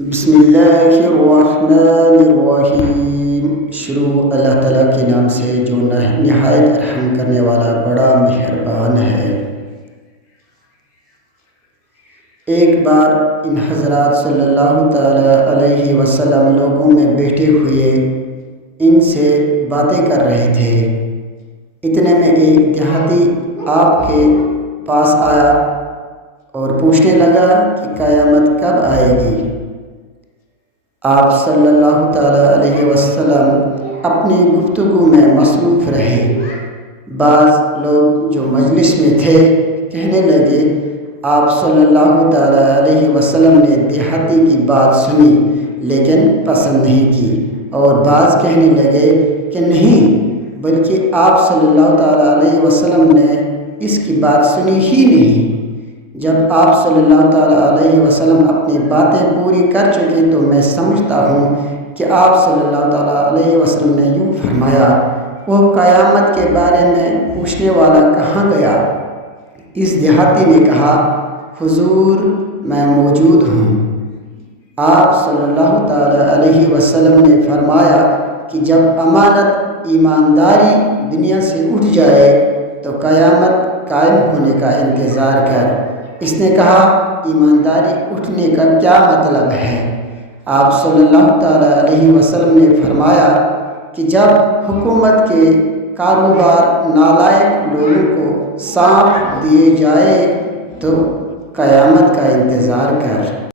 بسم اللہ الرحمن الرحیم۔ شروع اللہ تعالیٰ کے نام سے جو نہایت رحم کرنے والا بڑا مہربان ہے۔ ایک بار ان حضرات صلی اللہ تعالیٰ علیہ وسلم لوگوں میں بیٹھے ہوئے ان سے باتیں کر رہے تھے۔ اتنے میں ایک دیہاتی آپ کے پاس آیا اور پوچھنے لگا کہ قیامت کب آئے گی۔ آپ صلی اللہ تعالیٰ علیہ وسلم اپنی گفتگو میں مصروف رہے۔ بعض لوگ جو مجلس میں تھے کہنے لگے، آپ صلی اللہ تعالیٰ علیہ وسلم نے دیہاتی کی بات سنی لیکن پسند نہیں کی، اور بعض کہنے لگے کہ نہیں، بلکہ آپ صلی اللہ تعالیٰ علیہ وسلم نے اس کی بات سنی ہی نہیں۔ جب آپ صلی اللہ تعالیٰ علیہ وسلم اپنی باتیں پوری کر چکے تو میں سمجھتا ہوں کہ آپ صلی اللہ تعالیٰ علیہ وسلم نے یوں فرمایا، وہ قیامت کے بارے میں پوچھنے والا کہاں گیا؟ اس دیہاتی نے کہا، حضور میں موجود ہوں۔ آپ صلی اللہ تعالیٰ علیہ وسلم نے فرمایا کہ جب امانت ایمانداری دنیا سے اٹھ جائے تو قیامت قائم ہونے کا انتظار کر۔ اس نے کہا، ایمانداری اٹھنے کا کیا مطلب ہے؟ آپ صلی اللہ تعالیٰ علیہ وسلم نے فرمایا کہ جب حکومت کے کاروبار نالائق لوگوں کو سونپ دیے جائے تو قیامت کا انتظار کر۔